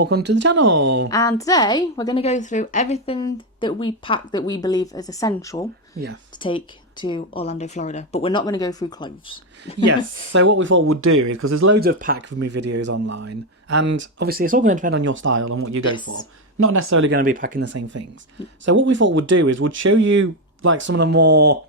welcome to the channel. And today we're going to go through everything that we pack that we believe is essential to take to Orlando, Florida. But we're not going to go through clothes. Yes, so what we thought we'd do is, because there's loads of pack with me videos online, and obviously it's all going to depend on your style and what you go for. Not necessarily going to be packing the same things. So what we thought we'd do is we'd show you like some of the more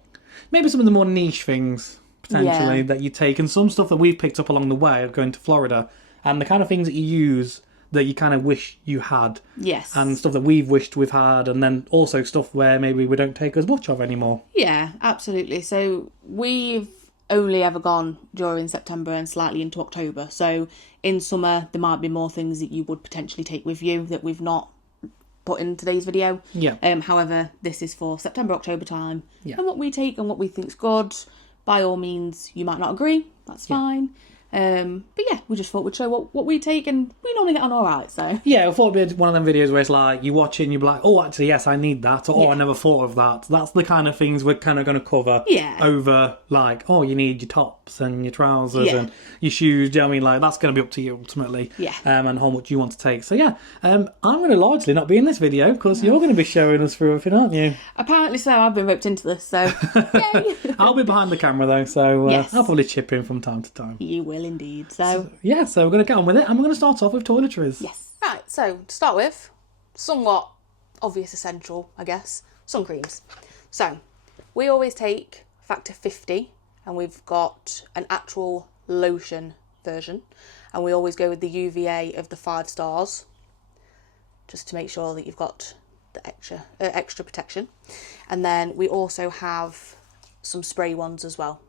niche things potentially that you take, and some stuff that we've picked up along the way of going to Florida, and the kind of things that you use that you kind of wish you had. Yes. And stuff that we've wished we've had, and then also stuff where maybe we don't take as much of anymore. Yeah, absolutely. So we've only ever gone during September and slightly into October. So in summer, there might be more things that you would potentially take with you that we've not put in today's video. Yeah. However, this is for September, October time. Yeah. And what we take and what we think's good. By all means, you might not agree. That's fine. But yeah, we just thought we'd show what we take, and we normally get on all right, so. Yeah, I thought it'd be one of them videos where it's like, you watch it and you're like, oh, actually, yes, I need that, or oh, I never thought of that. That's the kind of things we're kind of going to cover over, like, oh, you need your tops and your trousers and your shoes. Do you know what I mean? Like, that's going to be up to you, ultimately, and how much you want to take. So, yeah, I'm going to largely not be in this video, because you're going to be showing us through everything, aren't you? Apparently so. I've been roped into this, so yay! I'll be behind the camera, though, so I'll probably chip in from time to time. You will indeed. So we're going to get on with it, and we're going to start off with toiletries. Yes. Right, so to start with, somewhat obvious essential, I guess, sun creams. So we always take factor 50, and we've got an actual lotion version, and we always go with the UVA of the 5 stars, just to make sure that you've got the extra protection. And then we also have some spray ones as well.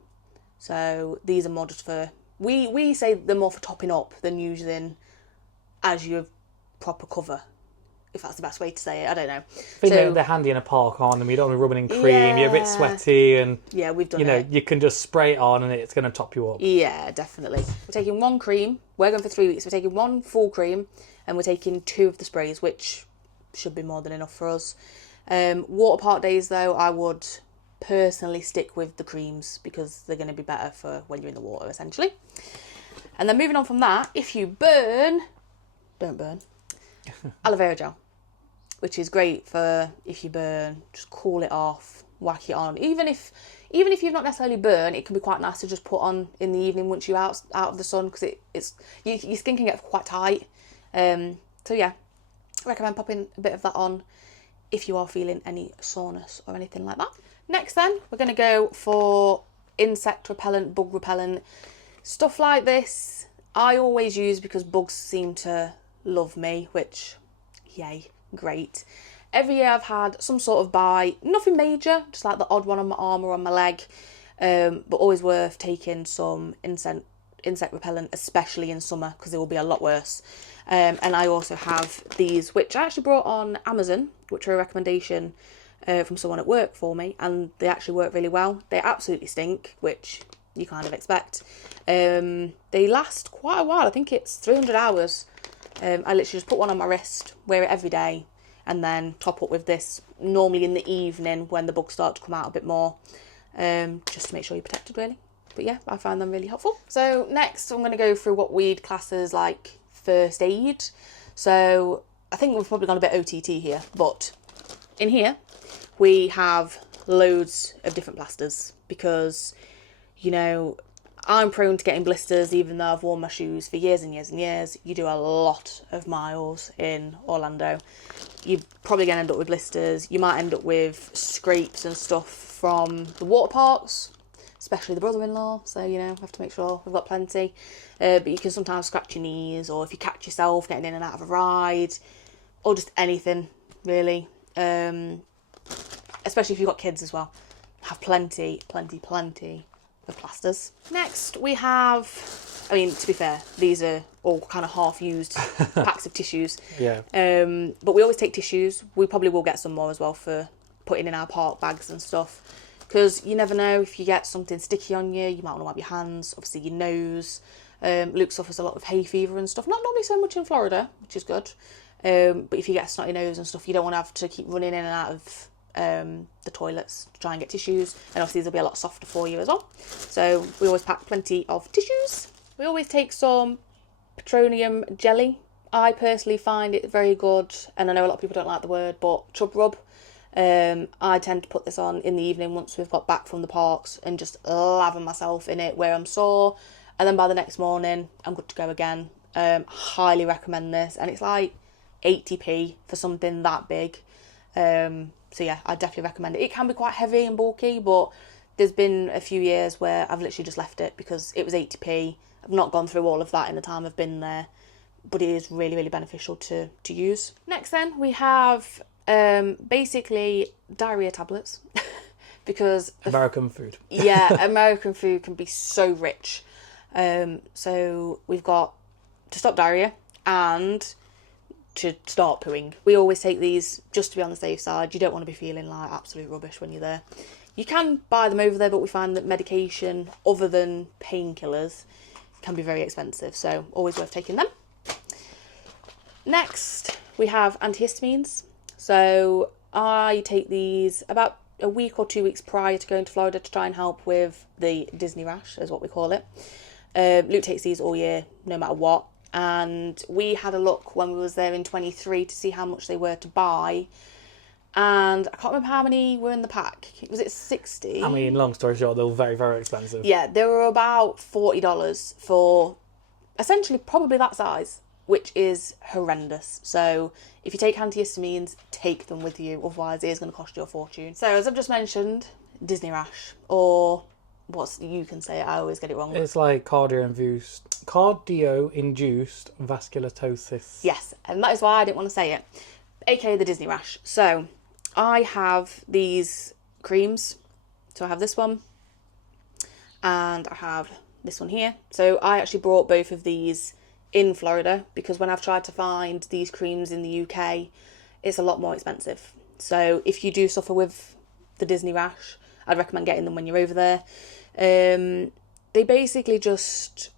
So these are more just for, we say they're more for topping up than using as your proper cover, if that's the best way to say it. I don't know. I think they're handy in a park, aren't them? You don't want to be rubbing in cream, you're a bit sweaty, and we've done you can just spray it on and it's going to top you up. Yeah, definitely. We're taking 1 cream. We're going for 3 weeks. We're taking 1 full cream, and we're taking 2 of the sprays, which should be more than enough for us. Water park days, though, I would personally stick with the creams, because they're going to be better for when you're in the water, essentially. And then moving on from that, if you burn, don't burn, aloe vera gel, which is great for if you burn, just cool it off, whack it on. Even if you've not necessarily burned, it can be quite nice to just put on in the evening once you're out of the sun, because your skin can get quite tight. So yeah, I recommend popping a bit of that on if you are feeling any soreness or anything like that. Next then, we're going to go for insect repellent, bug repellent, stuff like this. I always use because bugs seem to love me, which, yay, great. Every year I've had some sort of bite, nothing major, just like the odd one on my arm or on my leg, but always worth taking some insect repellent, especially in summer, because it will be a lot worse. And I also have these, which I actually brought on Amazon, which are a recommendation from someone at work for me, and they actually work really well. They absolutely stink, which you kind of expect. They last quite a while. I think it's 300 hours. I literally just put one on my wrist, wear it every day, and then top up with this normally in the evening when the bugs start to come out a bit more, just to make sure you're protected, really. But yeah, I find them really helpful. So next I'm going to go through what we'd class as like first aid. So I think we've probably gone a bit OTT here, but in here we have loads of different plasters, because, you know, I'm prone to getting blisters even though I've worn my shoes for years and years and years. You do a lot of miles in Orlando, you're probably going to end up with blisters. You might end up with scrapes and stuff from the water parks, especially the brother-in-law, so, you know, have to make sure we've got plenty. But you can sometimes scratch your knees, or if you catch yourself getting in and out of a ride, or just anything, really. Especially if you've got kids as well. Have plenty of plasters. Next, we have, I mean, to be fair, these are all kind of half-used packs of tissues. Yeah. But we always take tissues. We probably will get some more as well for putting in our park bags and stuff, because you never know, if you get something sticky on you, you might want to wipe your hands, obviously your nose. Luke suffers a lot of hay fever and stuff, not normally so much in Florida, which is good, but if you get a snotty nose and stuff, you don't want to have to keep running in and out of the toilets to try and get tissues, and obviously these will be a lot softer for you as well. So we always pack plenty of tissues. We always take some petroleum jelly, I personally find it very good, and I know a lot of people don't like the word, but chub rub. I tend to put this on in the evening once we've got back from the parks and just lather myself in it where I'm sore, and then by the next morning I'm good to go again. Highly recommend this, and it's like 80p for something that big. So yeah, I definitely recommend it. It can be quite heavy and bulky, but there's been a few years where I've literally just left it because it was 80p. I've not gone through all of that in the time I've been there, but it is really, really beneficial to use. Next then, we have basically diarrhea tablets because American food. Yeah, American food can be so rich. So we've got to stop diarrhea and to start pooing. We always take these just to be on the safe side. You don't want to be feeling like absolute rubbish when you're there. You can buy them over there, but we find that medication other than painkillers can be very expensive, so always worth taking them. Next, we have antihistamines. So I take these about a week or 2 weeks prior to going to Florida to try and help with the Disney rash, is what we call it. Luke takes these all year, no matter what. And we had a look when we was there in 23 to see how much they were to buy. And I can't remember how many were in the pack. Was it 60? I mean, long story short, they were very, very expensive. Yeah, they were about $40 for essentially probably that size, which is horrendous. So if you take antihistamines, take them with you, otherwise it is going to cost you a fortune. So as I've just mentioned, Disney rash, or you can say it, I always get it wrong. It's like cardio-induced vasculitosis. Yes, and that is why I didn't want to say it, aka the Disney rash. So I have these creams. So I have this one and I have this one here. So I actually brought both of these in Florida because when I've tried to find these creams in the UK, it's a lot more expensive. So if you do suffer with the Disney rash, I'd recommend getting them when you're over there. They basically just,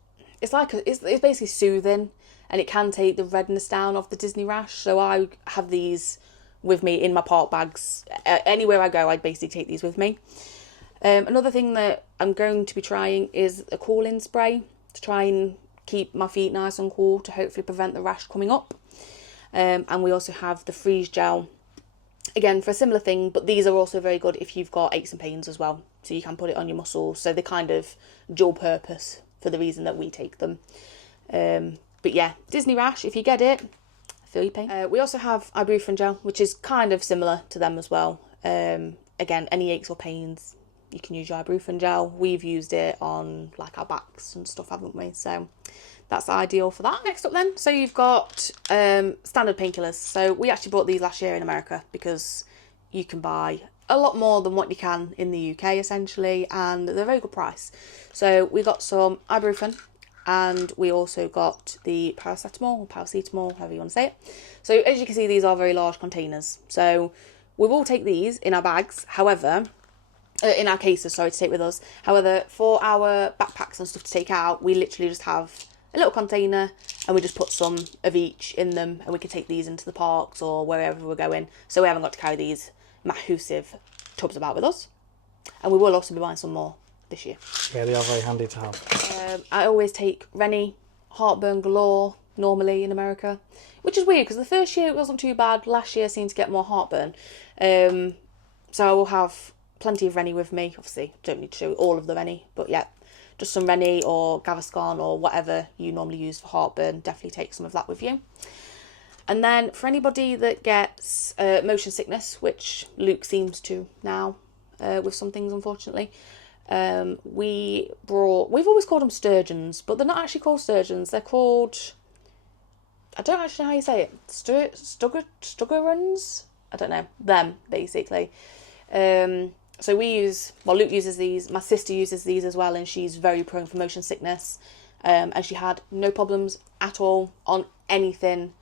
it's basically soothing, and it can take the redness down of the Disney rash. So I have these with me in my park bags. Anywhere I go, I'd basically take these with me. Another thing that I'm going to be trying is a cooling spray to try and keep my feet nice and cool to hopefully prevent the rash coming up. And we also have the freeze gel, again for a similar thing, but these are also very good if you've got aches and pains as well. So you can put it on your muscles. So they kind of dual purpose for the reason that we take them. But yeah, Disney rash, if you get it, feel your pain. We also have ibuprofen gel, which is kind of similar to them as well. Again, any aches or pains, you can use your ibuprofen gel. We've used it on like our backs and stuff, haven't we? So that's ideal for that. Next up then, so you've got standard painkillers. So we actually bought these last year in America because you can buy a lot more than what you can in the UK essentially, and they're a very good price. So we got some ibuprofen, and we also got the paracetamol, however you want to say it. So as you can see, these are very large containers. So we will take these in our bags, however, in our cases, sorry, to take with us. However, for our backpacks and stuff to take out, we literally just have a little container and we just put some of each in them, and we can take these into the parks or wherever we're going. So we haven't got to carry these massive tubs about with us. And we will also be buying some more this year. Yeah, they are very handy to have. I always take Rennie, heartburn galore, normally in America, which is weird because the first year it wasn't too bad. Last year I seemed to get more heartburn. So I will have plenty of Rennie with me. Obviously, don't need to show all of the Rennie, but yeah, just some Rennie or Gaviscon or whatever you normally use for heartburn. Definitely take some of that with you. And then for anybody that gets motion sickness, which Luke seems to now with some things, unfortunately, we've always called them sturgeons, but they're not actually called sturgeons. They're called, I don't actually know how you say it, stuggerons? I don't know, them basically. So Luke uses these, my sister uses these as well, and she's very prone for motion sickness, and she had no problems at all on anything.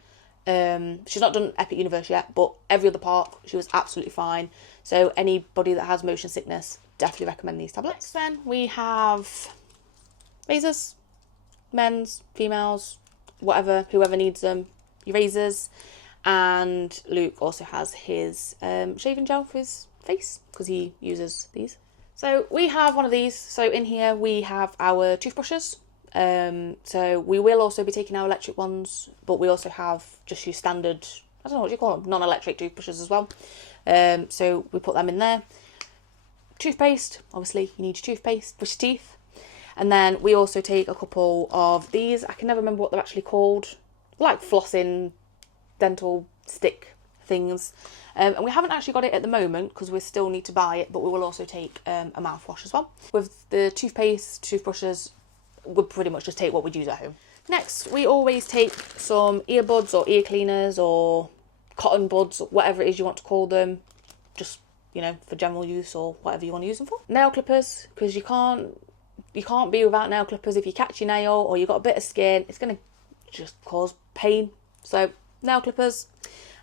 She's not done Epic Universe yet, but every other park she was absolutely fine. So anybody that has motion sickness, definitely recommend these tablets. Then we have razors, men's, females, whoever needs them, your razors. And Luke also has his shaving gel for his face because he uses these. So we have one of these. So in here we have our toothbrushes. So we will also be taking our electric ones, but we also have just your standard, I don't know what you call them, non-electric toothbrushes as well. So we put them in there. Toothpaste, obviously you need your toothpaste, brush your teeth. And then we also take a couple of these, I can never remember what they're actually called, like flossing, dental stick things. And we haven't actually got it at the moment because we still need to buy it, but we will also take a mouthwash as well. With the toothpaste, toothbrushes, we'll pretty much just take what we'd use at home. Next, we always take some earbuds or ear cleaners or cotton buds, whatever it is you want to call them, just, you know, for general use or whatever you want to use them for. Nail clippers, because you can't be without nail clippers. If you catch your nail or you've got a bit of skin, it's going to just cause pain. So nail clippers.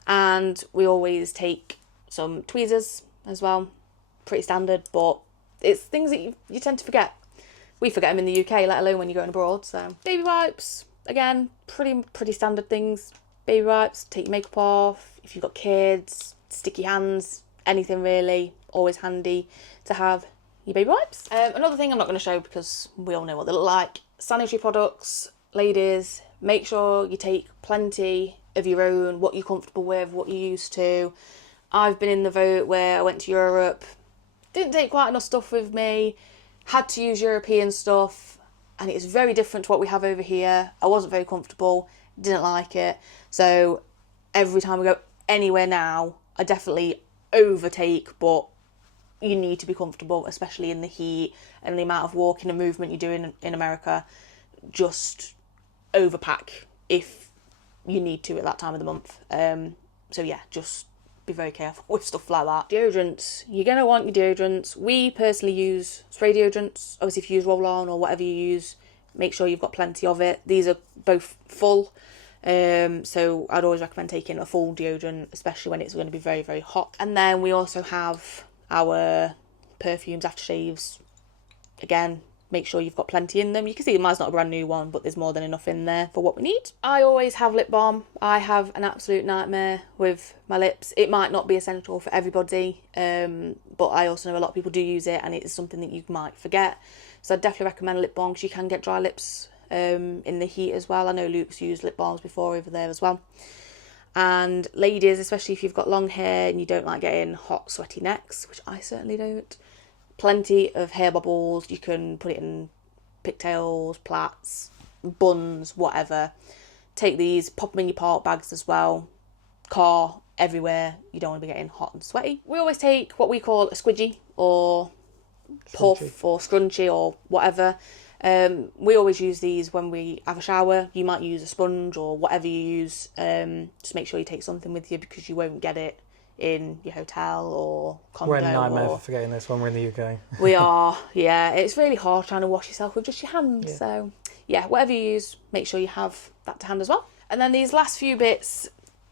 And we always take some tweezers as well. Pretty standard, but it's things that you tend to forget. We forget them in the UK, let alone when you're going abroad. So baby wipes, again, pretty standard things. Baby wipes, take your makeup off. If you've got kids, sticky hands, anything really, always handy to have your baby wipes. Another thing I'm not going to show because we all know what they look like. Sanitary products, ladies, make sure you take plenty of your own, what you're comfortable with, what you're used to. I've been in the boat where I went to Europe, didn't take quite enough stuff with me, had to use European stuff, and it's very different to what we have over here. I wasn't very comfortable, didn't like it. So every time we go anywhere now, I definitely overtake, but you need to be comfortable, especially in the heat and the amount of walking and movement you're doing in America. Just overpack if you need to at that time of the month. So yeah, just be very careful with stuff like that. Deodorants, you're going to want your deodorants. We personally use spray deodorants. Obviously if you use roll-on or whatever you use, make sure you've got plenty of it. These are both full, so I'd always recommend taking a full deodorant, especially when it's going to be very, very hot. And then we also have our perfumes, aftershaves. Again, make sure you've got plenty in them. You can see mine's not a brand new one, but there's more than enough in there for what we need. I always have lip balm. I have an absolute nightmare with my lips. It might not be essential for everybody, but I also know a lot of people do use it and it's something that you might forget. So I definitely recommend lip balm because you can get dry lips in the heat as well. I know Luke's used lip balms before over there as well. And ladies, especially if you've got long hair and you don't like getting hot, sweaty necks, which I certainly don't, plenty of hair bubbles. You can put it in pigtails, plaits, buns, whatever. Take these, pop them in your part bags as well. Car, everywhere. You don't want to be getting hot and sweaty. We always take what we call a squidgy or puff or scrunchie or whatever. We always use these when we have a shower. You might use a sponge or whatever you use. Just make sure you take something with you because you won't get it in your hotel or condo. We're in a nightmare for forgetting this when we're in the UK. We are, yeah. It's really hard trying to wash yourself with just your hands. Yeah. So, yeah, whatever you use, make sure you have that to hand as well. And then these last few bits,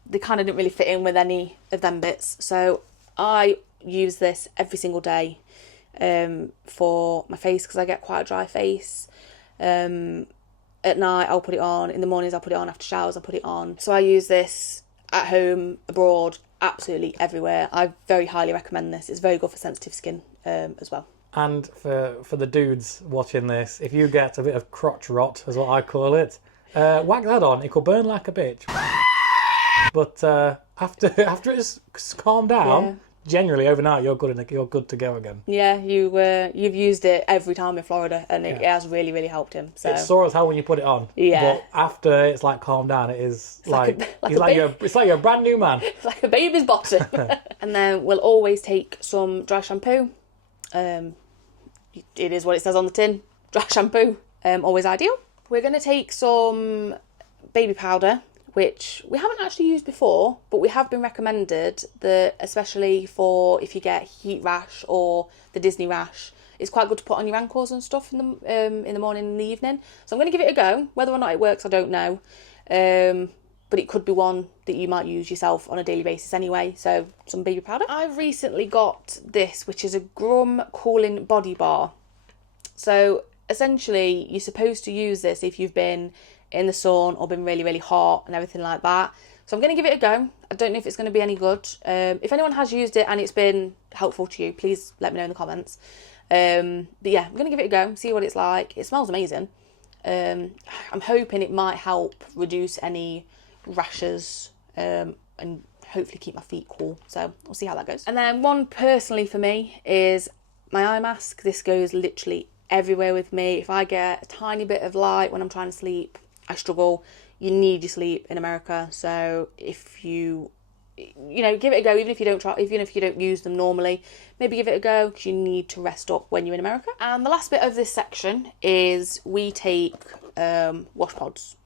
they kind of didn't really fit in with any of them bits. So I use this every single day for my face because I get quite a dry face. At night I'll put it on, in the mornings I'll put it on, after showers I'll put it on. So I use this at home, abroad, absolutely everywhere. I very highly recommend this. It's very good for sensitive skin as well. And for the dudes watching this, if you get a bit of crotch rot, is what I call it, whack that on. It could burn like a bitch. But after it's calmed down, generally overnight you're good to go again. Yeah, you've used it every time in Florida, and it has really, really helped him. So it's sore as hell when you put it on. Yeah. But after it's like calmed down, it is it's like you're a brand new man. It's like a baby's bottom. And then we'll always take some dry shampoo. It is what it says on the tin. Dry shampoo, always ideal. We're going to take some baby powder, which we haven't actually used before, but we have been recommended that, especially for if you get heat rash or the Disney rash, it's quite good to put on your ankles and stuff in the morning and the evening. So I'm going to give it a go. Whether or not it works, I don't know. But it could be one that you might use yourself on a daily basis anyway. So some baby powder. I've recently got this, which is a Grum Cooling Body Bar. So essentially, you're supposed to use this if you've been in the sun or been really, really hot and everything like that. So I'm going to give it a go. I don't know if it's going to be any good. If anyone has used it and it's been helpful to you, please let me know in the comments. But yeah, I'm going to give it a go, see what it's like. It smells amazing. I'm hoping it might help reduce any rashes and hopefully keep my feet cool. So we'll see how that goes. And then one personally for me is my eye mask. This goes literally everywhere with me. If I get a tiny bit of light when I'm trying to sleep, I struggle. You need your sleep in America. So if you give it a go, even if you don't use them normally, maybe give it a go, because you need to rest up when you're in America. And the last bit of this section is we take wash pods.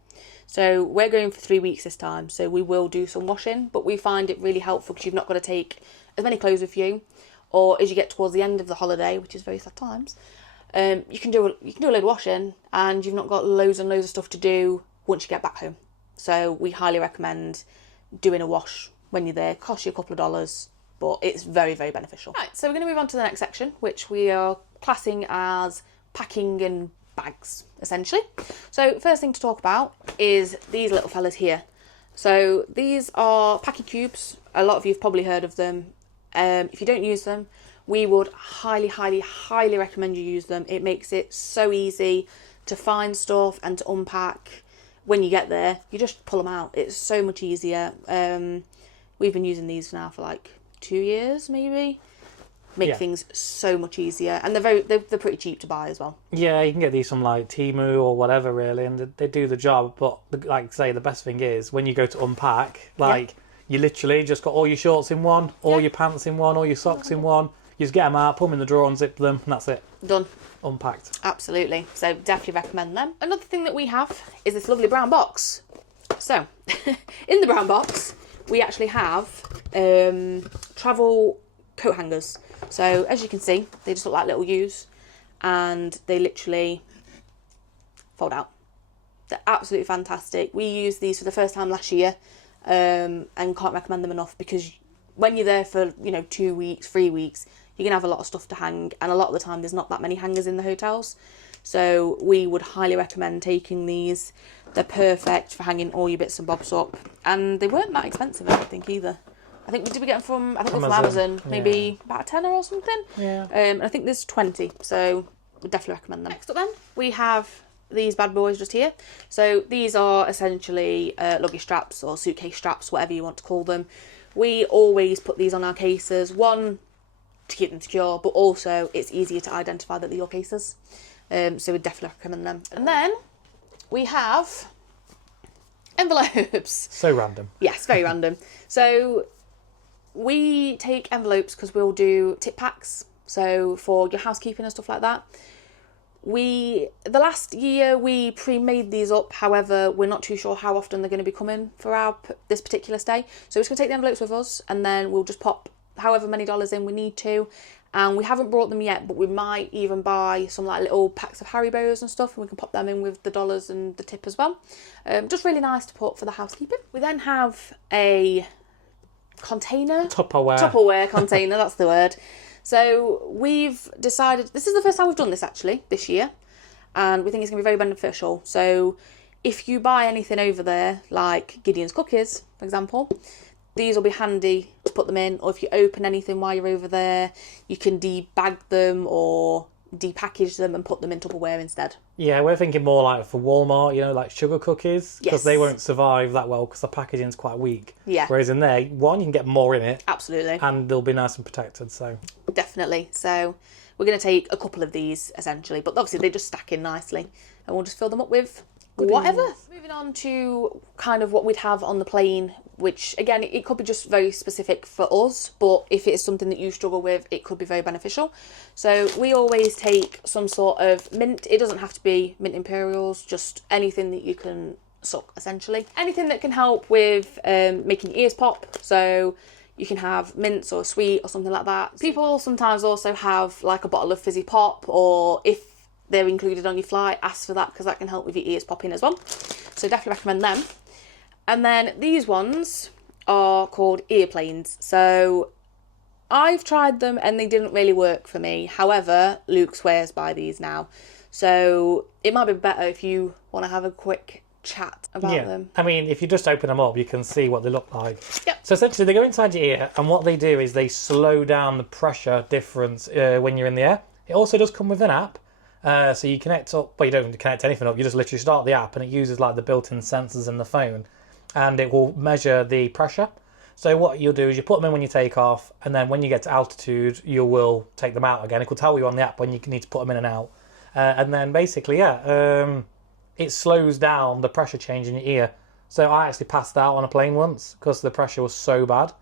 So we're going for 3 weeks this time, so we will do some washing, but we find it really helpful because you've not got to take as many clothes with you, or as you get towards the end of the holiday, which is very sad times, you can do a load of washing, and you've not got loads and loads of stuff to do once you get back home. So we highly recommend doing a wash when you're there. It costs you a couple of dollars, but it's very, very beneficial. Right, so we're going to move on to the next section, which we are classing as packing and bags, essentially. So first thing to talk about is these little fellas here. So these are packing cubes. A lot of you have probably heard of them. If you don't use them, we would highly, highly, highly recommend you use them. It makes it so easy to find stuff and to unpack. When you get there, you just pull them out. It's so much easier. We've been using these now for like 2 years, maybe. Make things so much easier, and they're pretty cheap to buy as well. Yeah, you can get these from like Temu or whatever, really, and they do the job. But like I say, the best thing is when you go to unpack, you literally just got all your shorts in one, all your pants in one, all your socks in one. You just get them out, put them in the drawer, unzip them, and that's it. Done. Unpacked. Absolutely. So definitely recommend them. Another thing that we have is this lovely brown box. So in the brown box, we actually have travel coat hangers. So as you can see, they just look like little U's, and they literally fold out. They're absolutely fantastic. We used these for the first time last year, and can't recommend them enough, because when you're there for 2 weeks, 3 weeks, you're gonna have a lot of stuff to hang, and a lot of the time there's not that many hangers in the hotels. So we would highly recommend taking these. They're perfect for hanging all your bits and bobs up, and they weren't that expensive, I don't think, either. I think we get them from Amazon, maybe about a tenner or something. Yeah. And I think there's 20, so we definitely recommend them. Next up then, we have these bad boys just here. So these are essentially luggage straps or suitcase straps, whatever you want to call them. We always put these on our cases, one, to keep them secure, but also it's easier to identify that they're your cases. So we definitely recommend them. And then we have envelopes. So random. Yes, very random. So we take envelopes because we'll do tip packs, so for your housekeeping and stuff like that. The last year we pre-made these up, however we're not too sure how often they're going to be coming for this particular stay, so we're just going to take the envelopes with us, and then we'll just pop however many dollars in we need to. And we haven't brought them yet, but we might even buy some like little packs of Haribos and stuff, and we can pop them in with the dollars and the tip as well. Just really nice to put for the housekeeping. We then have a container. Tupperware container, that's the word. So we've decided, this is the first time we've done this actually, this year, and we think it's going to be very beneficial. So if you buy anything over there, like Gideon's cookies, for example, these will be handy to put them in, or if you open anything while you're over there, you can debag them or depackage them and put them in Tupperware instead. Yeah, we're thinking more like for Walmart, like sugar cookies, because they won't survive that well because the packaging's quite weak. Yeah. Whereas in there, one, you can get more in it. Absolutely. And they'll be nice and protected, so. Definitely. So we're going to take a couple of these, essentially, but obviously they just stack in nicely, and we'll just fill them up with whatever. Moving on to kind of what we'd have on the plane, which again, it could be just very specific for us, but if it is something that you struggle with, it could be very beneficial. So we always take some sort of mint. It doesn't have to be mint imperials, just anything that you can suck, essentially. Anything that can help with making your ears pop. So you can have mints or sweet or something like that. People sometimes also have like a bottle of fizzy pop, or if they're included on your flight, ask for that, because that can help with your ears popping as well. So definitely recommend them. And then these ones are called earplanes. So I've tried them and they didn't really work for me. However, Luke swears by these now. So it might be better if you want to have a quick chat about them. I mean, if you just open them up, you can see what they look like. Yep. So essentially they go inside your ear, and what they do is they slow down the pressure difference when you're in the air. It also does come with an app. So you connect up, well, you don't connect anything up, you just literally start the app and it uses like the built-in sensors in the phone and it will measure the pressure. So what you'll do is you put them in when you take off, and then when you get to altitude, you will take them out again. It will tell you on the app when you need to put them in and out. And then basically, it slows down the pressure change in your ear. So I actually passed out on a plane once because the pressure was so bad.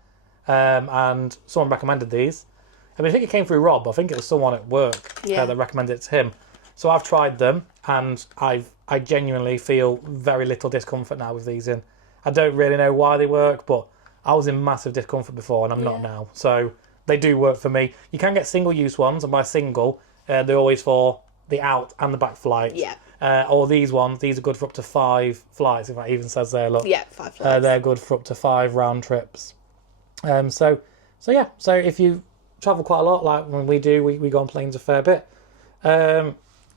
And someone recommended these. I mean, I think it came through Rob. I think it was someone at work that recommended it to him. So I've tried them, and I genuinely feel very little discomfort now with these in. I don't really know why they work, but I was in massive discomfort before, and I'm not now. So they do work for me. You can get single-use ones, and by single, they're always for the out and the back flight. Yeah. Or these ones, these are good for up to 5 flights, if that even says there, look. Yeah, 5 flights. They're good for up to 5 round trips. So if you travel quite a lot, like when we do, we go on planes a fair bit.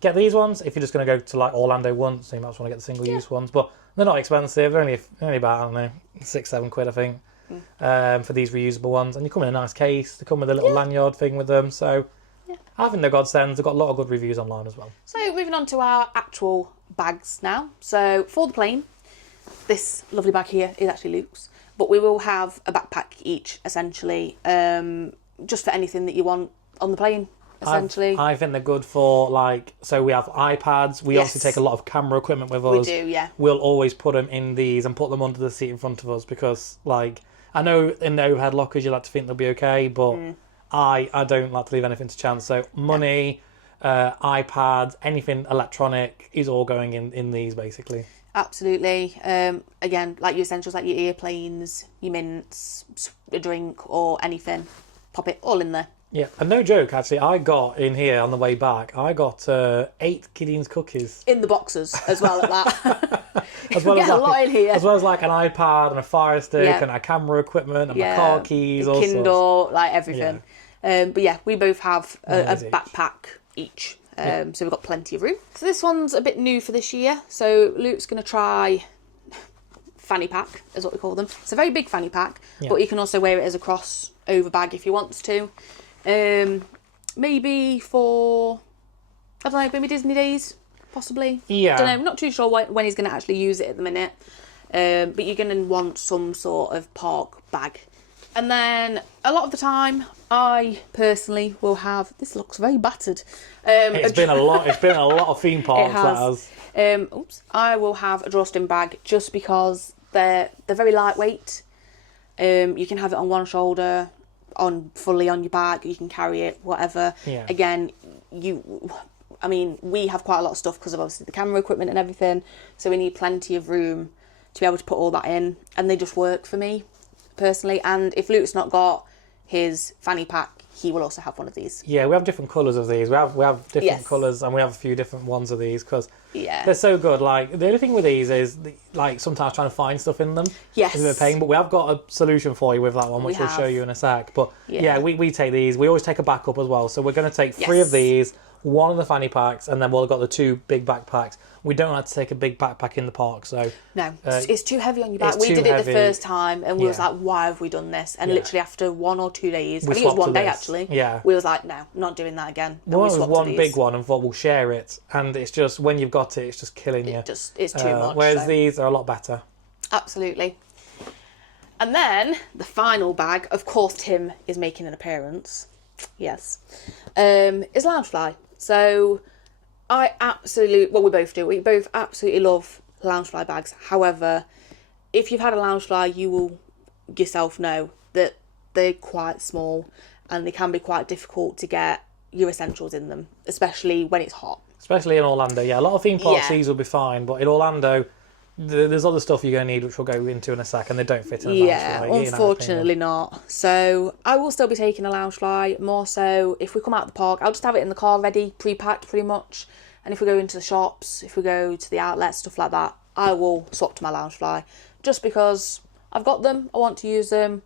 Get these ones. If you're just going to go to like Orlando once, you might just want to get the single-use ones. But they're not expensive. They're only about, I don't know, £6-7, I think, for these reusable ones. And they come in a nice case. They come with a little lanyard thing with them. So I think they're godsends. They've got a lot of good reviews online as well. So moving on to our actual bags now. So for the plane, this lovely bag here is actually Luke's. But we will have a backpack each, essentially, just for anything that you want on the plane, essentially. I think they're good for, like, so we have iPads. We also take a lot of camera equipment with us. We do, yeah. We'll always put them in these and put them under the seat in front of us because, like, I know in the overhead lockers you like to think they'll be okay, but I don't like to leave anything to chance. So money, iPads, anything electronic is all going in these, basically. Absolutely. Again, like your essentials, like your earplanes, your mints, a drink or anything, pop it all in there. Yeah, and no joke, actually, I got in here on the way back, I got 8 Gideon's cookies. In the boxes as well at that. As well as a lot in here. As well as like an iPad and a Fire Stick and our camera equipment and my car keys. The Kindle, like everything. Yeah. But yeah, we both have a backpack each. So we've got plenty of room. So this one's a bit new for this year. So Luke's going to try fanny pack, is what we call them. It's a very big fanny pack, but you can also wear it as a crossover bag if he wants to. Maybe for, I don't know, maybe Disney days, possibly. Yeah. I don't know, I'm not too sure when he's going to actually use it at the minute. But you're going to want some sort of park bag. And then a lot of the time, I personally will have. This looks very battered. It's been a lot. It's been a lot of theme parks. It has. I will have a drawstring bag just because they're very lightweight. You can have it on one shoulder, fully on your back. You can carry it, whatever. Yeah. Again, we have quite a lot of stuff because of obviously the camera equipment and everything. So we need plenty of room to be able to put all that in, and they just work for me personally. And if Luke's not got his fanny pack, he will also have one of these. Yeah, we have different colours of these. We have different colours, and we have a few different ones of these because they're so good. Like, the only thing with these is like sometimes trying to find stuff in them is a bit of a pain, but we have got a solution for you with that one, which we'll show you in a sec. But we take these. We always take a backup as well, so we're going to take 3 of these, 1 of the fanny packs, and then we've got the 2 big backpacks. We don't have to take a big backpack in the park, so no, it's too heavy on your back. We did it the first time, and we was like, "Why have we done this?" And literally after 1 or 2 days, I think it was 1 day actually. Yeah, we was like, "No, not doing that again." And we swapped one big one and thought we'll share it, and it's just when you've got it, it's just killing you. It's too much. Whereas these are a lot better. Absolutely. And then the final bag, of course, Tim is making an appearance. Yes, is Loungefly. So. We both do. We both absolutely love Loungefly bags. However, if you've had a Loungefly, you will yourself know that they're quite small and they can be quite difficult to get your essentials in them, especially when it's hot. Especially in Orlando, a lot of theme parks these will be fine, but in Orlando, there's other stuff you're going to need, which we'll go into in a sec, and they don't fit in a Loungefly. Unfortunately not. So I will still be taking a Loungefly, more so if we come out of the park, I'll just have it in the car ready, pre-packed pretty much. And if we go into the shops, if we go to the outlets, stuff like that, I will swap to my Loungefly. Just because I've got them, I want to use them,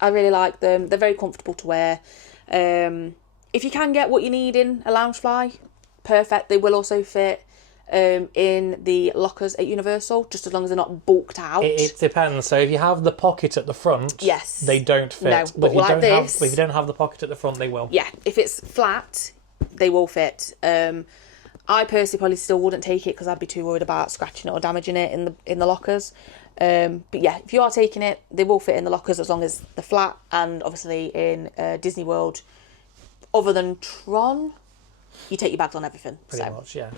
I really like them, they're very comfortable to wear. If you can get what you need in a Loungefly, perfect. They will also fit in the lockers at Universal, just as long as they're not bulked out. It depends. So if you have the pocket at the front, they don't fit. No, but if you don't have the pocket at the front, they will. Yeah, if it's flat, they will fit. I personally probably still wouldn't take it because I'd be too worried about scratching it or damaging it in the lockers. But yeah, if you are taking it, they will fit in the lockers as long as they're flat. And obviously in Disney World, other than Tron, you take your bags on everything. Pretty much, yeah.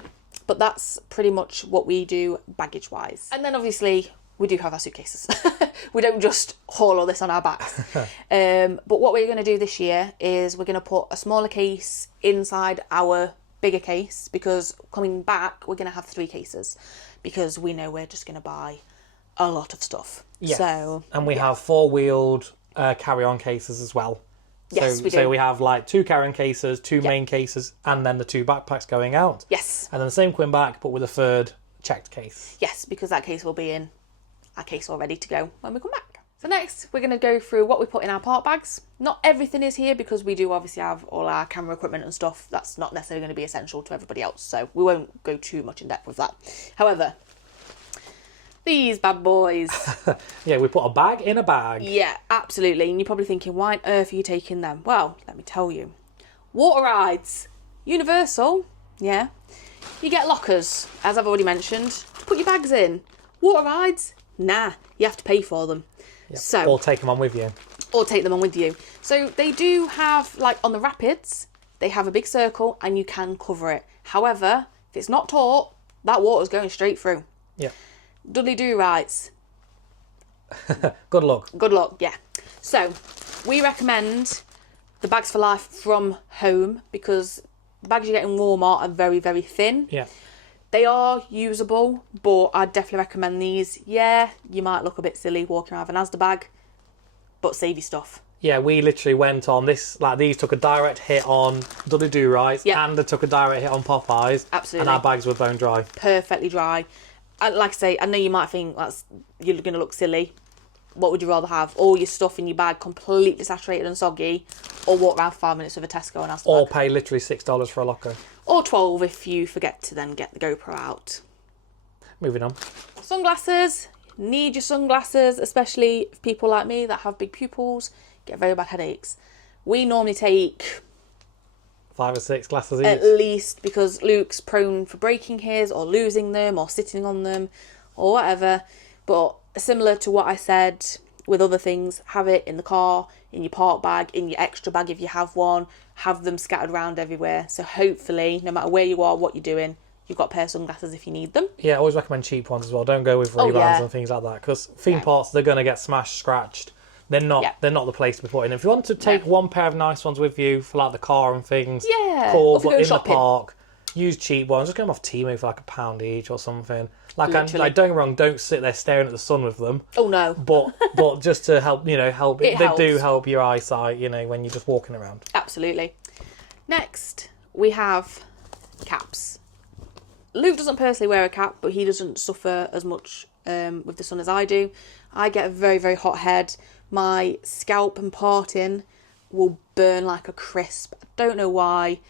But that's pretty much what we do baggage wise. And then obviously we do have our suitcases. We don't just haul all this on our backs. But what we're going to do this year is we're going to put a smaller case inside our bigger case, because coming back we're going to have 3 cases because we know we're just going to buy a lot of stuff. Yes. So, and we have 4-wheeled carry-on cases as well. Yes, we do. So we have like 2 carry-on cases, 2 main cases, and then the 2 backpacks going out. Yes. And then the same Quinn back, but with a 3rd checked case. Yes, because that case will be in our case all ready to go when we come back. So next, we're going to go through what we put in our part bags. Not everything is here because we do obviously have all our camera equipment and stuff. That's not necessarily going to be essential to everybody else, so we won't go too much in depth with that. However, these bad boys. Yeah, we put a bag in a bag. Yeah, absolutely. And you're probably thinking, why on earth are you taking them? Well, let me tell you. Water rides. Universal. Yeah. You get lockers, as I've already mentioned, to put your bags in. Water rides. Nah, you have to pay for them. Yep. So, or take them on with you. Or take them on with you. So they do have, like on the rapids, they have a big circle and you can cover it. However, if it's not taut, that water's going straight through. Yeah. Dudley Do rights. Good luck. Good luck, yeah. So we recommend the Bags for Life from home because the bags you get in Walmart are very, very thin. Yeah. They are usable, but I'd definitely recommend these. Yeah, you might look a bit silly walking around with an Asda bag, but save your stuff. Yeah, we literally went on this, like these took a direct hit on Dudley Do Rights, and they took a direct hit on Popeyes. Absolutely. And our bags were bone dry. Perfectly dry. And like I say, I know you might think you're going to look silly. What would you rather have? All your stuff in your bag completely saturated and soggy, or walk around for 5 minutes with a Tesco and Asda Or bag? pay literally $6 for a locker. Or 12 if you forget to then get the GoPro out. Moving on. Sunglasses. Need your sunglasses, especially for people like me that have big pupils, get very bad headaches. We normally take 5 or 6 glasses each. at least, because Luke's prone for breaking his or losing them or sitting on them or whatever. But similar to what I said with other things, have it in the car, in your park bag, in your extra bag if you have one, have them scattered around everywhere. So hopefully, no matter where you are, what you're doing, you've got a pair of sunglasses if you need them. Yeah, I always recommend cheap ones as well. Don't go with Ray-Bans and things like that, because theme parks, they're going to get smashed, scratched. They're not the place to be putting. If you want to take one pair of nice ones with you for like the car and things, cool, but in the park, use cheap ones. Just get them off Temu for like £1 each or something. Like, don't get me wrong, don't sit there staring at the sun with them. Oh no. But just to help, help. It they helps. do help your eyesight, when you're just walking around. Absolutely. Next, we have caps. Luke doesn't personally wear a cap, but he doesn't suffer as much with the sun as I do. I get a very, very hot head. My scalp and parting will burn like a crisp. I don't know why.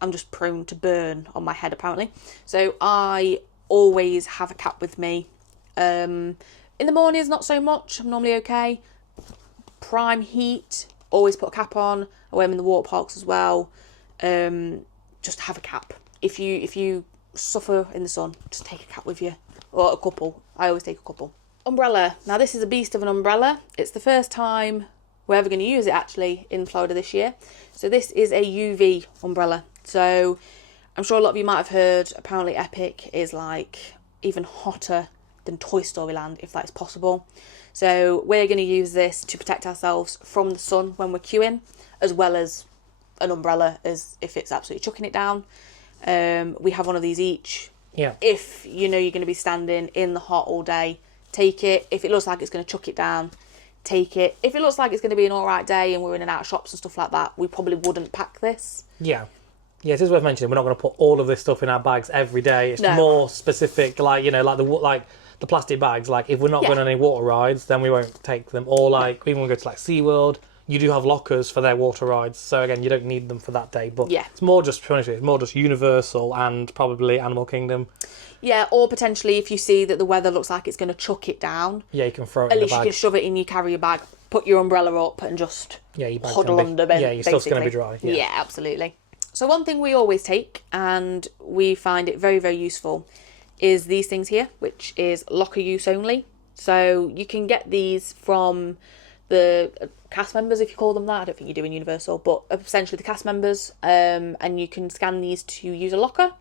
I'm just prone to burn on my head, apparently. So I always have a cap with me. In the mornings, not so much. I'm normally okay. Prime heat, always put a cap on. I wear them in the water parks as well. Just have a cap. If you suffer in the sun, just take a cap with you, or a couple. I always take a couple. Umbrella. Now this is a beast of an umbrella. It's the first time we're ever going to use it actually in Florida this year. So this is a UV umbrella. So I'm sure a lot of you might have heard, apparently Epic is like even hotter than Toy Story Land, if that is possible. So we're going to use this to protect ourselves from the sun when we're queuing, as well as an umbrella as if it's absolutely chucking it down. We have one of these each. Yeah. If you know you're going to be standing in the hot all day, take it. If it looks like it's going to chuck it down, take it. If it looks like it's going to be an alright day and we're in and out of shops and stuff like that, we probably wouldn't pack this. Yeah. Yeah, it is worth mentioning, we're not going to put all of this stuff in our bags every day. It's more specific, like the plastic bags. Like, if we're not going on any water rides, then we won't take them. Or, like, even when we go to, like, SeaWorld, you do have lockers for their water rides. So, again, you don't need them for that day. But it's more just, it's more just Universal and probably Animal Kingdom. Yeah, or potentially if you see that the weather looks like it's going to chuck it down. Yeah, you can throw it in the bag. At least you can shove it in your carrier bag, put your umbrella up and just your bag's huddle under it. Yeah, your stuff's going to be dry. Yeah, absolutely. So one thing we always take, and we find it very, very useful, is these things here, which is locker use only. So you can get these from the cast members, if you call them that. I don't think you do in Universal, but essentially the cast members, and you can scan these to use a locker.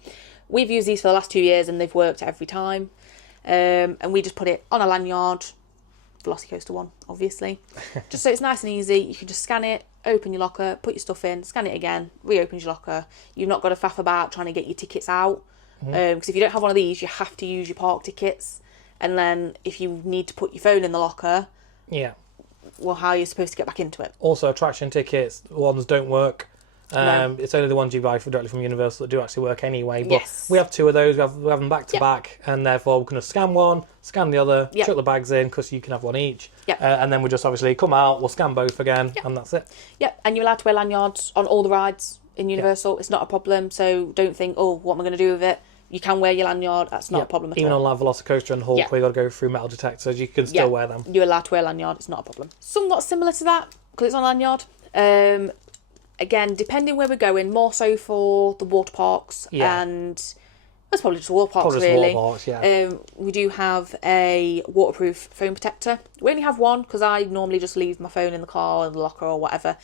We've used these for the last 2 years and they've worked every time. And we just put it on a lanyard, Velocicoaster one, obviously, just so it's nice and easy. You can just scan it, open your locker, put your stuff in, scan it again, reopens your locker. You've not got to faff about trying to get your tickets out, because if you don't have one of these, you have to use your park tickets. And then if you need to put your phone in the locker, Yeah. well, how are you supposed to get back into it? Also, attraction tickets, ones don't work. No. It's only the ones you buy directly from Universal that do actually work anyway. But Yes. we have 2 of those. We have them back to back, and therefore we can just scan one, scan the other, chuck the bags in because you can have one each. Yep. And then we just obviously come out, we'll scan both again, and that's it. Yep, and you're allowed to wear lanyards on all the rides in Universal. It's not a problem, so don't think, oh, what am I going to do with it? You can wear your lanyard, that's not a problem at Even all. on like Velocicoaster and Hulk, where you got to go through metal detectors, you can still wear them. You're allowed to wear a lanyard, it's not a problem. Somewhat similar to that, because it's on a lanyard. Again, depending where we're going, more so for the water parks, and that's probably just water parks, really. Water parks, yeah. We do have a waterproof phone protector. We only have one, because I normally just leave my phone in the car or the locker or whatever,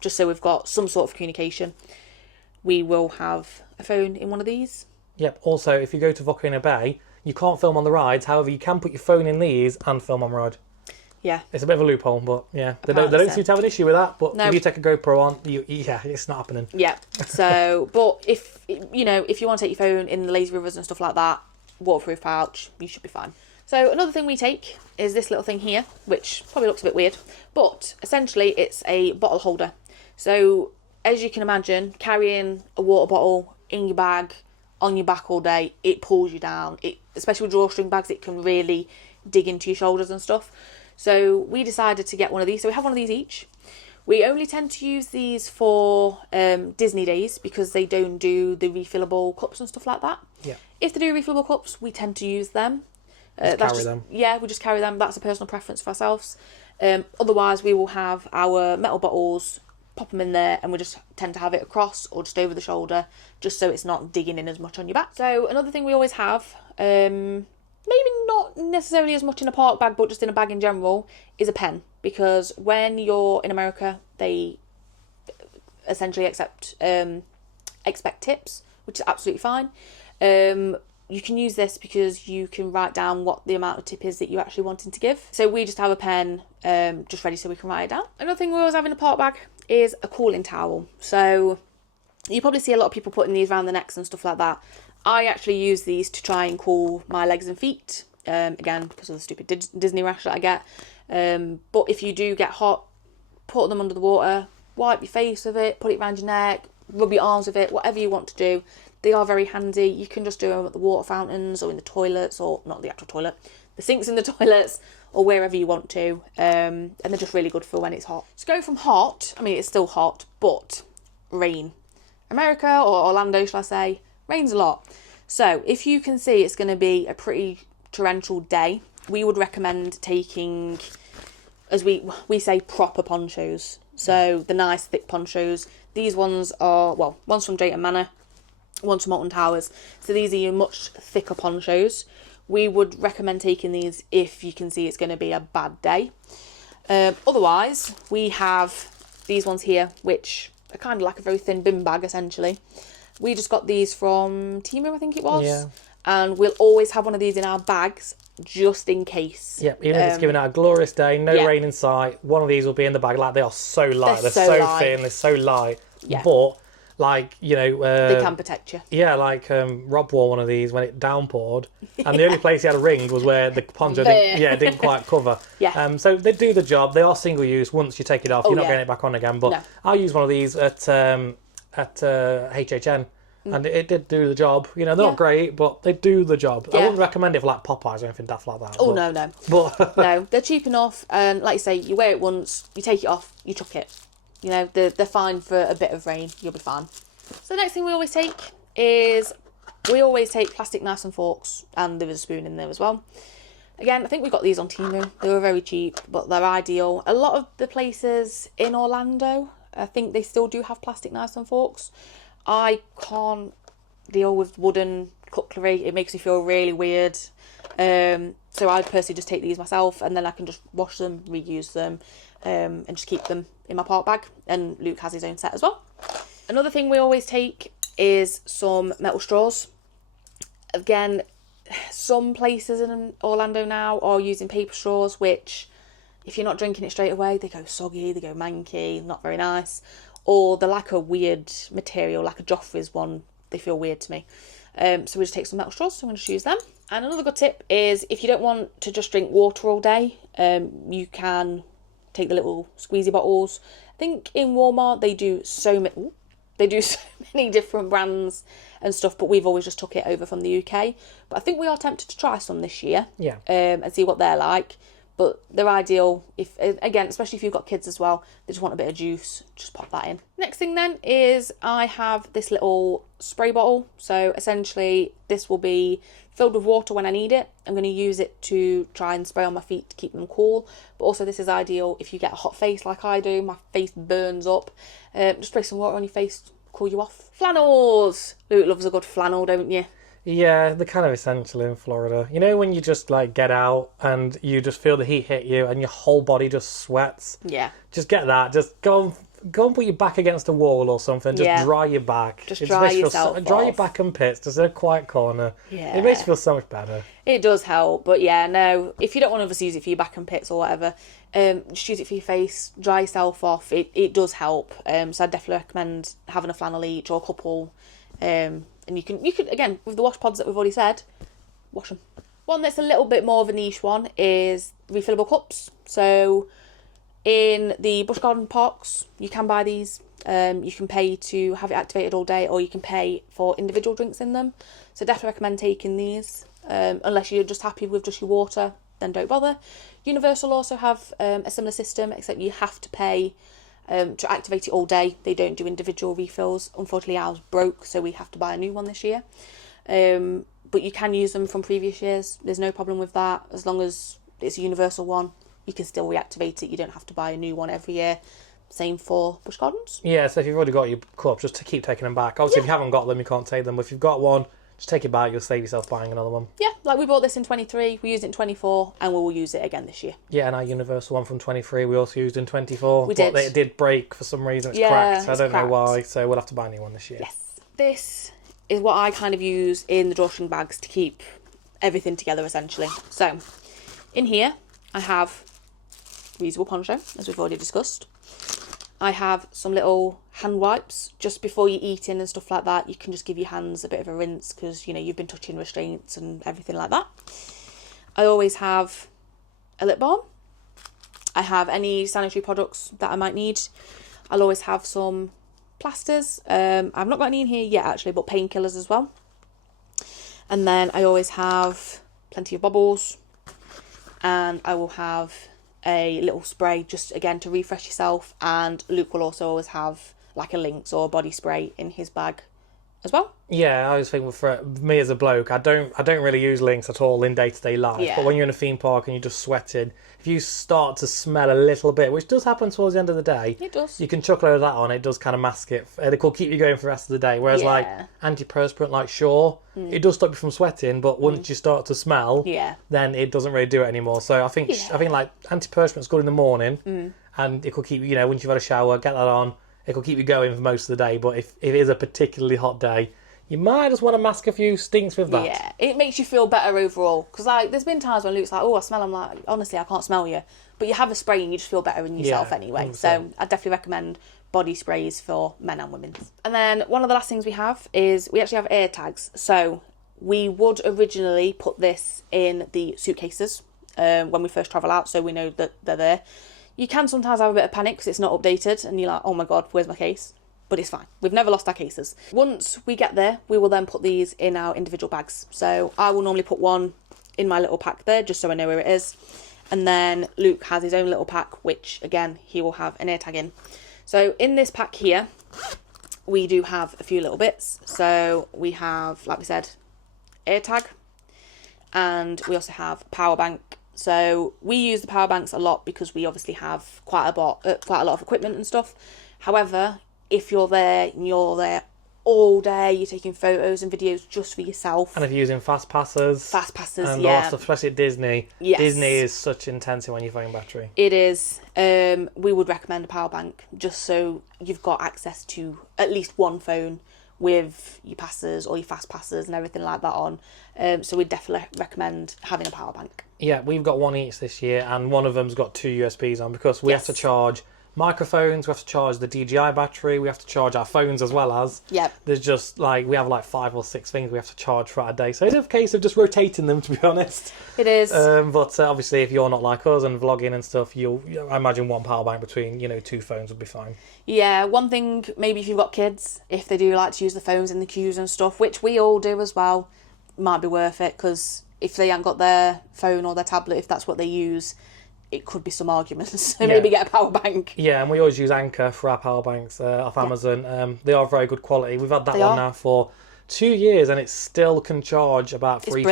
just so we've got some sort of communication. We will have a phone in one of these. Yep. Also, if you go to Volcano Bay, you can't film on the rides. However, you can put your phone in these and film on the ride. Yeah. It's a bit of a loophole, but yeah, they don't seem to have an issue with that. But No. if you take a GoPro on, it's not happening. Yeah. So, but if you want to take your phone in the lazy rivers and stuff like that, waterproof pouch, you should be fine. So another thing we take is this little thing here, which probably looks a bit weird, but essentially it's a bottle holder. So as you can imagine, carrying a water bottle in your bag on your back all day, it pulls you down. Especially with drawstring bags, it can really dig into your shoulders and stuff. So we decided to get one of these. So we have one of these each. We only tend to use these for Disney days because they don't do the refillable cups and stuff like that. Yeah. If they do refillable cups, we tend to use them. Carry them. Yeah, we just carry them. That's a personal preference for ourselves. Otherwise, we will have our metal bottles, pop them in there, and we just tend to have it across or just over the shoulder, just so it's not digging in as much on your back. So another thing we always have, maybe not necessarily as much in a park bag, but just in a bag in general, is a pen. Because when you're in America, they essentially expect tips, which is absolutely fine. You can use this because you can write down what the amount of tip is that you're actually wanting to give. So we just have a pen just ready so we can write it down. Another thing we always have in a park bag is a cooling towel. So you probably see a lot of people putting these around the necks and stuff like that. I actually use these to try and cool my legs and feet, again, because of the stupid Disney rash that I get. But if you do get hot, put them under the water, wipe your face with it, put it around your neck, rub your arms with it, whatever you want to do. They are very handy. You can just do them at the water fountains or in the toilets, or not the actual toilet, the sinks in the toilets, or wherever you want to. And they're just really good for when it's hot. So go from hot, I mean, it's still hot, but rain. America, or Orlando, shall I say, rains a lot. So if you can see it's going to be a pretty torrential day, we would recommend taking, as we say, proper ponchos. So the nice thick ponchos. These ones are, well, one's from Drayton Manor, one's from Alton Towers. So these are your much thicker ponchos. We would recommend taking these if you can see it's going to be a bad day. Otherwise, we have these ones here, which are kind of like a very thin bin bag, essentially. We just got these from Temu, I think it was. Yeah. And we'll always have one of these in our bags, just in case. Yep, even if it's giving out a glorious day, no rain in sight, one of these will be in the bag. Like, they are so light. They're so light. thin, they're so light. Yeah. But, like, you know... they can protect you. Yeah, like Rob wore one of these when it downpoured, and the only place he had a ring was where the poncho didn't quite cover. Yeah. So they do the job. They are single use. Once you take it off, you're not getting it back on again. But No. I used one of these at HHN. And it did do the job. You know, they're not great, but they do the job. I wouldn't recommend it for like Popeyes or anything daft like that. Oh, but, no. But No, they're cheap enough. And like you say, you wear it once, you take it off, you chuck it. You know, they're fine for a bit of rain. You'll be fine. So the next thing we always take is, we always take plastic knives and forks. And there was a spoon in there as well. Again, I think we got these on Temu. They were very cheap, but they're ideal. A lot of the places in Orlando I think they still do have plastic knives and forks. I can't deal with wooden cutlery. It makes me feel really weird. So I'd personally just take these myself, and then I can just wash them, reuse them, and just keep them in my park bag. And Luke has his own set as well. Another thing we always take is some metal straws. Again, some places in Orlando now are using paper straws, which if you're not drinking it straight away, they go soggy, they go manky, not very nice. Or they're like a weird material, like a Joffrey's one. They feel weird to me. So we just take some metal straws, so I'm going to just use them. And another good tip is if you don't want to just drink water all day, you can take the little squeezy bottles. I think in Walmart they do so many different brands and stuff, but we've always just took it over from the UK. But I think we are tempted to try some this year, and see what they're like. But they're ideal if, again, especially if you've got kids as well, they just want a bit of juice, just pop that in. Next thing then is I have this little spray bottle. So essentially this will be filled with water when I need it. I'm going to use it to try and spray on my feet to keep them cool. But also this is ideal if you get a hot face like I do, my face burns up. Just spray some water on your face to cool you off. Flannels! Luke loves a good flannel, don't you? Yeah, they're kind of essential in Florida. You know when you just like get out and you just feel the heat hit you and your whole body just sweats? Yeah. Just get that. Just go and put your back against a wall or something. Just dry your back. Just dry yourself off. Dry your back and pits. Just in a quiet corner. Yeah. It makes you feel so much better. It does help, but yeah, no. If you don't want to obviously use it for your back and pits or whatever, just use it for your face. Dry yourself off. It does help. So I definitely recommend having a flannel each or a couple. And you could again, with the wash pods that we've already said, wash them. One that's a little bit more of a niche one is refillable cups. So in the Busch Garden parks, you can buy these. You can pay to have it activated all day, or you can pay for individual drinks in them. So definitely recommend taking these. Unless you're just happy with just your water, then don't bother. Universal also have a similar system, except you have to pay to activate it all day. They don't do individual refills. Unfortunately ours broke, so we have to buy a new one this year. But you can use them from previous years. There's no problem with that. As long as it's a universal one, you can still reactivate it. You don't have to buy a new one every year. Same for Busch Gardens. Yeah, so if you've already got your cups, just to keep taking them back. Obviously if you haven't got them, you can't take them. But if you've got one, just take it back. You'll save yourself buying another one. Yeah, like we bought this in 23, we used it in 24, and we will use it again this year. Yeah, and our universal one from 23 we also used in 24. We did. But it did break for some reason. It's cracked. I don't know why, so we'll have to buy a new one this year. Yes. This is what I kind of use in the drawstring bags to keep everything together, essentially. So, in here, I have reusable poncho, as we've already discussed. I have some little hand wipes just before you eat in and stuff like that. You can just give your hands a bit of a rinse because, you know, you've been touching restraints and everything like that. I always have a lip balm. I have any sanitary products that I might need. I'll always have some plasters. I've not got any in here yet, actually, but painkillers as well. And then I always have plenty of bubbles. And I will have a little spray just again to refresh yourself, and Luke will also always have like a Lynx or a body spray in his bag as well. Yeah, I always think for me as a bloke, I don't really use Lynx at all in day-to-day life. Yeah. But when you're in a theme park and you're just sweating, if you start to smell a little bit, which does happen towards the end of the day, It does. you can chuck a load of that on. It does kind of mask it. It will keep you going for the rest of the day. Whereas like antiperspirant, like Sure, it does stop you from sweating, but once you start to smell, then it doesn't really do it anymore. So I think like antiperspirant's good in the morning, and it will keep you know once you've had a shower, get that on. It will keep you going for most of the day. But if it is a particularly hot day, you might just want to mask a few stinks with that. Yeah, it makes you feel better overall. Because like, there's been times when Luke's like, "Oh, I smell." I'm like, honestly, I can't smell you. But you have a spray and you just feel better in yourself anyway. 100%. So I definitely recommend body sprays for men and women. And then one of the last things we have is we actually have air tags. So we would originally put this in the suitcases when we first travel out, so we know that they're there. You can sometimes have a bit of panic because it's not updated and you're like, oh my god, where's my case? But it's fine. We've never lost our cases. Once we get there, we will then put these in our individual bags. So I will normally put one in my little pack there, just so I know where it is. And then Luke has his own little pack, which again, he will have an air tag in. So in this pack here, we do have a few little bits. So we have, like we said, air tag. And we also have power bank So we use the power banks a lot because we obviously have quite a lot of equipment and stuff. However, if you're there and you're there all day, you're taking photos and videos just for yourself. And if you're using fast passes. And yeah. stuff, especially at Disney. Yes. Disney is such intensive on your phone battery. It is. We would recommend a power bank just so you've got access to at least one phone with your passes or your fast passes and everything like that on. So we'd definitely recommend having a power bank. Yeah, we've got one each this year, and one of them's got 2 USBs on because we have to charge microphones, we have to charge the DJI battery, we have to charge our phones as well as. Yep. There's just like, we have like 5 or 6 things we have to charge throughout a day. So it's a case of just rotating them, to be honest. It is. But obviously, if you're not like us and vlogging and stuff, I imagine one power bank between 2 phones would be fine. Yeah, one thing, maybe if you've got kids, if they do like to use the phones in the queues and stuff, which we all do as well, might be worth it, because if they haven't got their phone or their tablet, if that's what they use, it could be some arguments. So maybe get a power bank. Yeah, and we always use Anchor for our power banks off Amazon. They are very good quality. We've had that one now for 2 years, and it still can charge about 3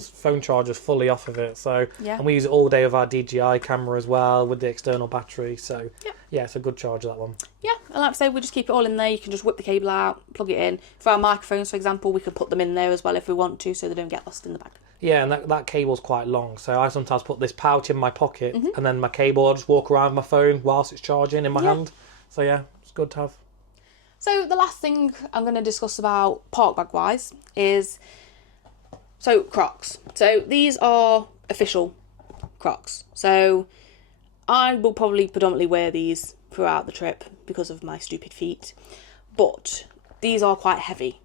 phone chargers fully off of it. So, and we use it all day with our DJI camera as well, with the external battery. So yeah, it's a good charger, that one. Yeah, and like I say, we just keep it all in there. You can just whip the cable out, plug it in. For our microphones, for example, we could put them in there as well if we want to, so they don't get lost in the bag. Yeah, and that cable's quite long, so I sometimes put this pouch in my pocket, and then my cable, I'll just walk around with my phone whilst it's charging in my hand. So yeah, it's good to have. So the last thing I'm going to discuss about park bag wise is Crocs. So these are official Crocs. So I will probably predominantly wear these throughout the trip because of my stupid feet, but these are quite heavy.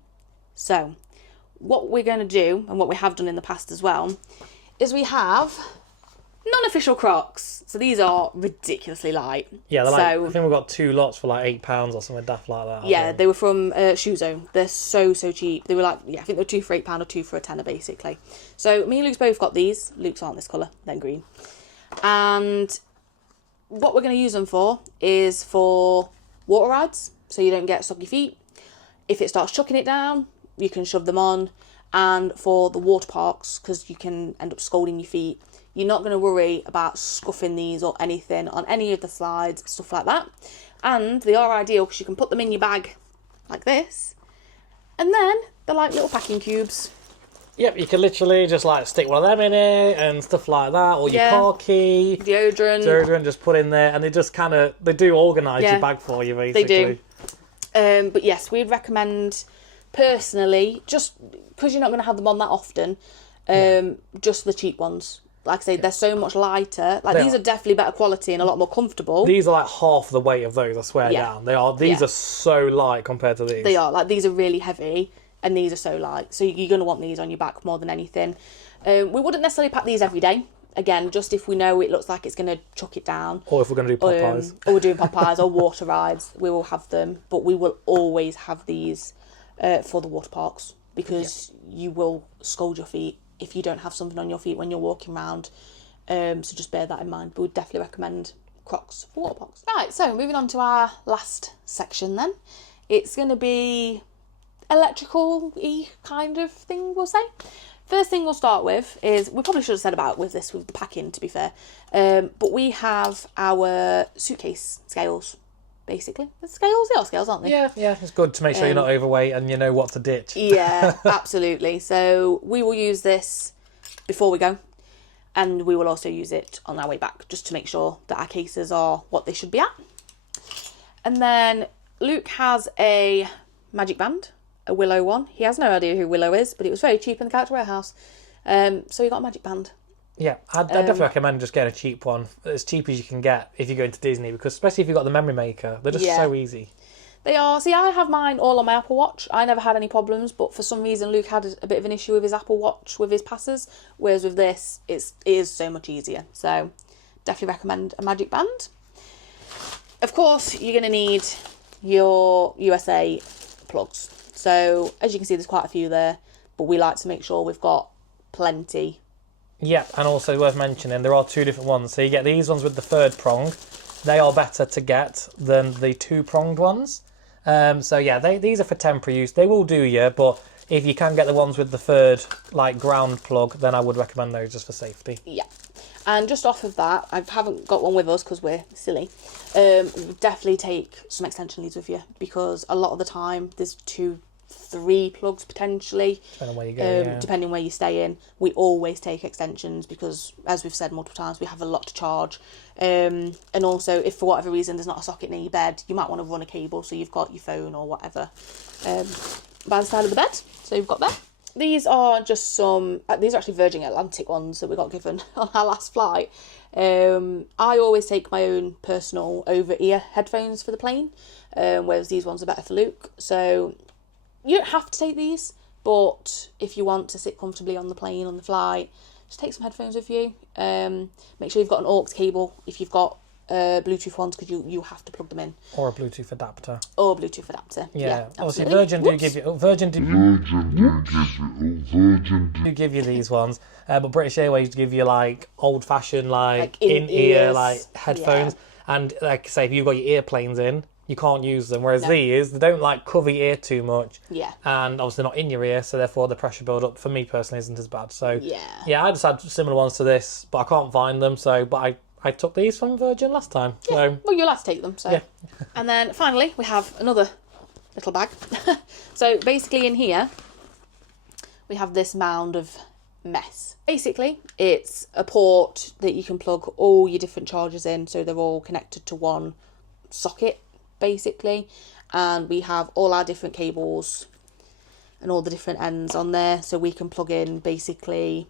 So what we're going to do, and what we have done in the past as well, is we have non-official Crocs. So these are ridiculously light. Yeah, they're I think we've got 2 lots for like £8 or something daft like that. Yeah, they were from Shoe Zone. They're so cheap. They were like, I think they were 2 for £8 or 2 for a tenner basically. So me and Luke's both got these. Luke's aren't this colour, they're green. And what we're going to use them for is for water rides, so you don't get soggy feet. If it starts chucking it down, you can shove them on. And for the water parks, because you can end up scalding your feet, you're not going to worry about scuffing these or anything on any of the slides, stuff like that. And they are ideal because you can put them in your bag like this, and then they're like little packing cubes. Yep, you can literally just like stick one of them in it and stuff like that, or your car key, deodorant, just put in there, and they just they do organise your bag for you basically. They do. But yes, we'd recommend personally, just because you're not going to have them on that often, just the cheap ones. Like I say, they're so much lighter. These are definitely better quality and a lot more comfortable. These are like half the weight of those, I swear down. They are. These are so light compared to these. They are. These are really heavy, and these are so light. So you're going to want these on your back more than anything. We wouldn't necessarily pack these every day. Again, just if we know it looks like it's going to chuck it down. Or if we're going to do Popeyes. Or we're doing Popeyes or water rides, we will have them. But we will always have these for the water parks, because you will scald your feet if you don't have something on your feet when you're walking around. So just bear that in mind. But we'd definitely recommend Crocs for water parks. Right, so moving on to our last section then. It's going to be electrical-y kind of thing, we'll say. First thing we'll start with is, we probably should have said about with the packing, to be fair. But we have our suitcase scales. Basically, the scales, they are scales, aren't they? Yeah, it's good to make sure you're not overweight and you know what to ditch. Yeah, absolutely. So we will use this before we go, and we will also use it on our way back, just to make sure that our cases are what they should be at. And then Luke has a magic band, a Willow one. He has no idea who Willow is, but it was very cheap in the Couch Warehouse. So he got a magic band. Yeah, I'd definitely recommend just getting a cheap one, as cheap as you can get if you go into Disney, because especially if you've got the memory maker, they're just so easy. They are. See, I have mine all on my Apple Watch. I never had any problems, but for some reason Luke had a bit of an issue with his Apple Watch with his passes, whereas with this, it is so much easier. So definitely recommend a magic band. Of course, you're going to need your USA plugs. So as you can see, there's quite a few there, but we like to make sure we've got plenty. Yeah, and also worth mentioning, there are 2 different ones. So you get these ones with the 3rd prong. They are better to get than the 2-pronged ones. So yeah, these are for temporary use. They will do you, but if you can get the ones with the 3rd, like, ground plug, then I would recommend those just for safety. Yeah. And just off of that, I haven't got one with us because we're silly. Definitely take some extension leads with you, because a lot of the time there's 2-3 plugs potentially. Depending where you go, depending where you stay in. We always take extensions because, as we've said multiple times, we have a lot to charge. And also, if for whatever reason there's not a socket near your bed, you might want to run a cable so you've got your phone or whatever by the side of the bed. So you've got that. These are just some, these are actually Virgin Atlantic ones that we got given on our last flight. I always take my own personal over-ear headphones for the plane, whereas these ones are better for Luke. So you don't have to take these, but if you want to sit comfortably on the plane, on the flight, just take some headphones with you. Make sure you've got an aux cable if you've got Bluetooth ones, because you have to plug them in. Or a Bluetooth adapter. Yeah, obviously Virgin do give you give you these ones, but British Airways give you like old-fashioned like in-ear like headphones, and like say if you've got your earplanes in, you can't use them, whereas these, they don't like cover your ear too much, and obviously not in your ear, so therefore the pressure build up for me personally isn't as bad. So I just had similar ones to this, but I can't find them, so but I took these from Virgin last time. So well, you'll have to take them. So and then finally we have another little bag. So basically in here we have this mound of mess. Basically it's a port that you can plug all your different chargers in, so they're all connected to one socket basically, and we have all our different cables and all the different ends on there, so we can plug in basically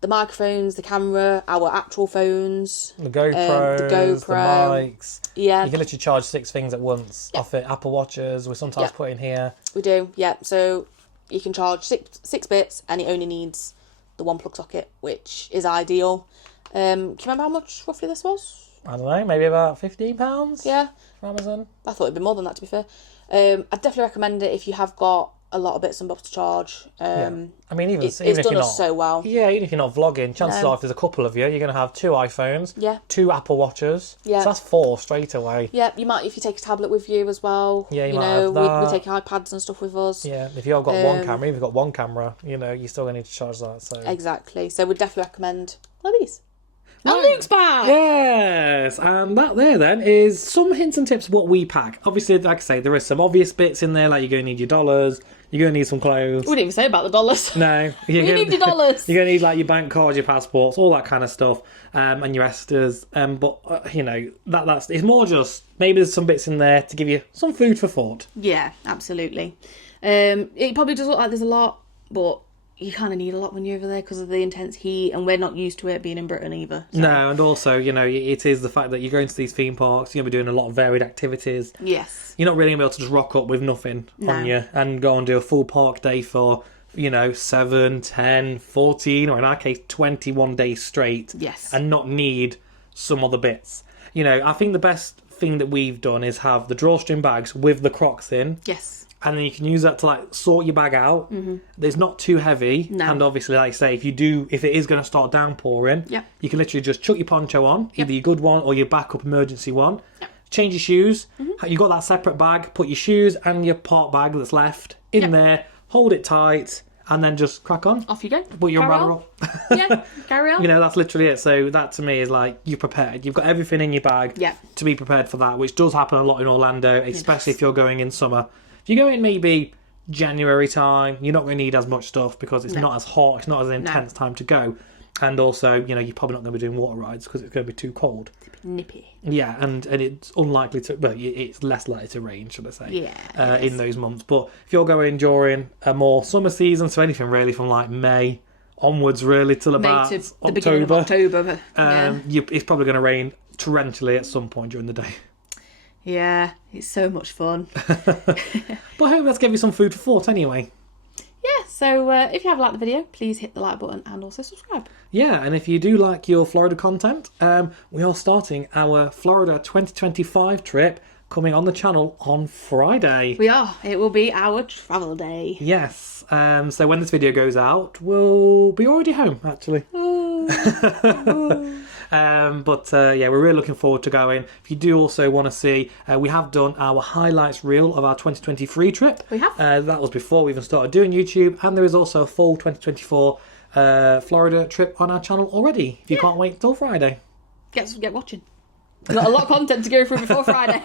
the microphones, the camera, our actual phones, the GoPros, the mics. Yeah, you can literally charge 6 things at once off it. Apple Watches we sometimes put in here. We do, so you can charge six bits, and it only needs the one plug socket, which is ideal. Can you remember how much roughly this was? I don't know, maybe about £15. Yeah, from Amazon. I thought it'd be more than that, to be fair. I'd definitely recommend it if you have got a lot of bits and bobs to charge. I mean, even it's if done you're not us so well. Yeah, even if you're not vlogging, chances are if there's a couple of you, you're going to have 2 iPhones, 2 Apple Watches. So that's 4 straight away. Yeah, you might, if you take a tablet with you as well. Yeah, you might have that. We take iPads and stuff with us. Yeah, if you've got one camera, if you've got one camera, you're still going to need to charge that. So exactly. So we'd definitely recommend one of these. And Luke's bag! Yes, and that there then is some hints and tips of what we pack. Obviously, like I say, there are some obvious bits in there, like you're going to need your dollars, you're going to need some clothes. We didn't even say about the dollars. No. You need your dollars. You're going to need like your bank cards, your passports, all that kind of stuff, and your Esters. But it's more just, maybe there's some bits in there to give you some food for thought. Yeah, absolutely. It probably does look like there's a lot, but you kind of need a lot when you're over there because of the intense heat, and we're not used to it being in Britain either. So. No, and also, it is the fact that you're going to these theme parks, you're going to be doing a lot of varied activities. Yes. You're not really going to be able to just rock up with nothing on you and go and do a full park day for, 7, 10, 14, or in our case, 21 days straight. Yes. And not need some other bits. I think the best thing that we've done is have the drawstring bags with the Crocs in. Yes. And then you can use that to sort your bag out. Mm-hmm. It's not too heavy. No. And obviously, like I say, if it is going to start downpouring, you can literally just chuck your poncho on, either your good one or your backup emergency one. Yep. Change your shoes. Mm-hmm. You've got that separate bag. Put your shoes and your part bag that's left in there. Hold it tight. And then just crack on. Off you go. Put your umbrella up. Yeah, carry on. That's literally it. So that to me is like, you're prepared. You've got everything in your bag to be prepared for that, which does happen a lot in Orlando, especially if you're going in summer. If you go in maybe January time, you're not going to need as much stuff because it's not as hot, it's not as intense time to go. And also, you're probably not going to be doing water rides because it's going to be too cold. Nippy. Yeah, and it's unlikely to, it's less likely to rain, should I say, in those months. But if you're going during a more summer season, so anything really from like May onwards really till about May to the beginning of October. It's probably going to rain torrentially at some point during the day. Yeah, it's so much fun. But I hope that's give you some food for thought anyway. Yeah, so if you have liked the video, please hit the like button and also subscribe. Yeah, and if you do like your Florida content, we are starting our Florida 2025 trip coming on the channel on Friday. We are. It will be our travel day. Yes. So when this video goes out, we'll be already home, actually. We're really looking forward to going. If you do also want to see, we have done our highlights reel of our 2023 trip. We have. That was before we even started doing YouTube, and there is also a full 2024 Florida trip on our channel already. If you can't wait till Friday. Get watching. We've got a lot of content to go through before Friday.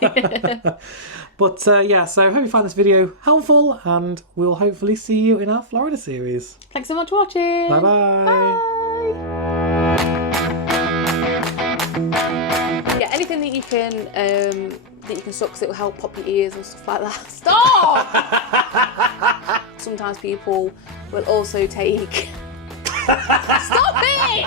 But yeah, so I hope you found this video helpful, and we'll hopefully see you in our Florida series. Thanks so much for watching. Bye-bye. Bye. Yeah, anything that you can suck that will help pop your ears and stuff like that. Stop! Sometimes people will also take... Stop it!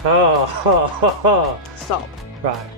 Stop. Stop. Right.